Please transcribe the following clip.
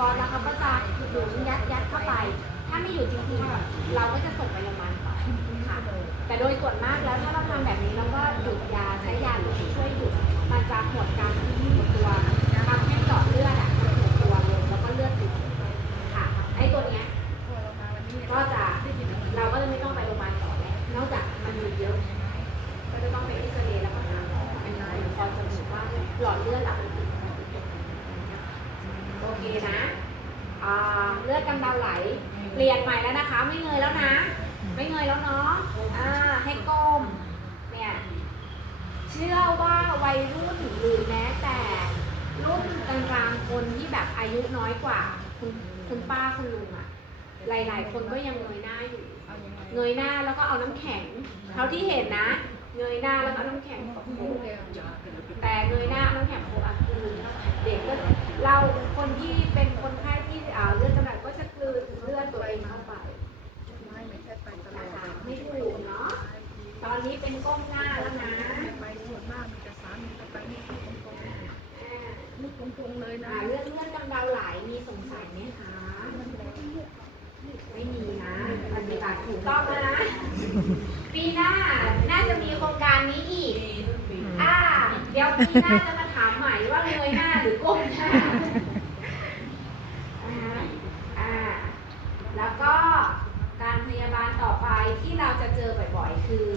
ก๊อแล้วเขาก็จะหยุยัดยัดเข้าไป ถ้าไม่อยู่จริงๆเราก็จะส่งไปโรงพยาบาลต่อค่ะ แต่โดยส่วนมากแล้วถ้าเราทำแบบนี้เราก็หยุดยาใช้ยาตัวนี้ช่วยหยุดมันจะหดการที่หดตัวทำให้หลอดเลือดอะมันหดตัวลงแล้วก็เลือดติดค่ะไอ้ตัวเนี้ยก็จะเราก็จะไม่ต้องไปโรงพยาบาลต่อแล้วนอกจากมันมีเยอะก็จะต้องไปเอ็กซเรย์แล้วก็หาหมออันนี้พอจะรู้ว่าหลอดเลือดเราเป็นติดโอเคนะอ่า เลือดกำเดาไหล เปลี่ยนใหม่แล้วนะคะ ไม่เงยแล้วนะ ไม่เงยแล้วเนาะอ่าให้ก้ม เนี่ย เชื่อว่าวัยรุ่นหรือแม้แต่รุ่นกลางๆคนที่แบบอายุน้อยกว่า คุณคุณป้าคุณลุงอะหลายๆ คนก็ยังเงยหน้าอยู่ เงยหน้าแล้วก็เอาน้ำแข็ง เท่าที่เห็นนะ เงยหน้าแล้วก็เอาน้ำแข็งโปะแต่ นี้เป็นก้มหน้าแล้วนะไปส่วนมากมันจะสามีไปไม่ตรงตรงไม่ตรงตรงเลยนะเรื่องเรื่อดกำเดาไหลมีสงสัยไหมคะไม่มีนะปฏิบัติถูกต้องแล้วนะปีหน้าน่าจะมีโครงการนี้อีกอ่าเดี๋ยวปีหน้าจะมาถามใหม่ว่าเงยหน้าหรือก้มหน้าแล้วก็การพยาบาลต่อไปที่เราจะเจอบ่อยๆ คือ